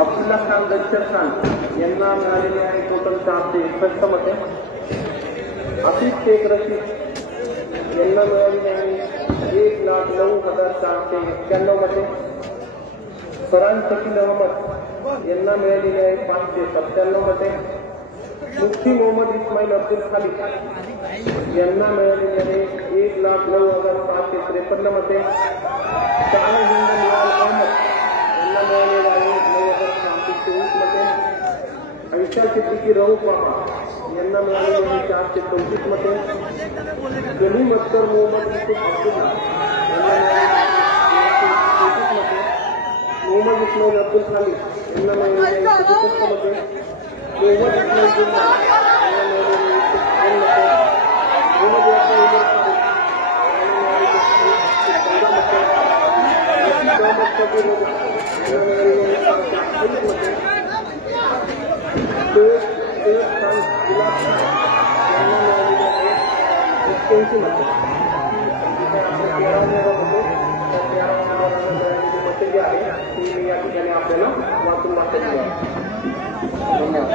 अब्दुल्ला खान दशर खान यांना मिळालेले आहे टोटल 461 मते. आसिफ शेख रशीद यांना मिळालेले आहे 1,09,491 मते. फरहान शकील अहमद यांना मिळालेले आहे 597 मते. मुफ्ती मोहम्मद इस्माईल अब्दुल खालिद यांना मिळालेले आहे 1,09,653 मते. शाहनहिंद नियाल अहमद यांना मिळालेले आहे 9,624 मते. ऐशा सिद्दीकी रऊफ बाबा यांना मिळालेले आहे 434 मते. गनीम अख्तर मोहम्मद युसुफ अब्दुल्ला यांना मिळालेले 333 मते. मोहम्मद इस्माईल अब्दुल खालिद यांना मिळालेले 67 मते. मोहम्मद इस्माईल जिल्हा यांना मिळालेले 101 मते. मोहम्मद यासिर उमर खालिद यांना मिळालेले 14 मते. रशीद अहमद कबीर यांना मिळालेले 28 मते. सैयद खान गुलाब खान यांना मिळालेले आहे 81 मते. आपल्या 13 उमेदवारांमध्ये त्या 13 उमेदवारांना मिळालेली मते जी आहे ती मी या ठिकाणी आपल्याला वाचून दाखवली आहे. धन्यवाद.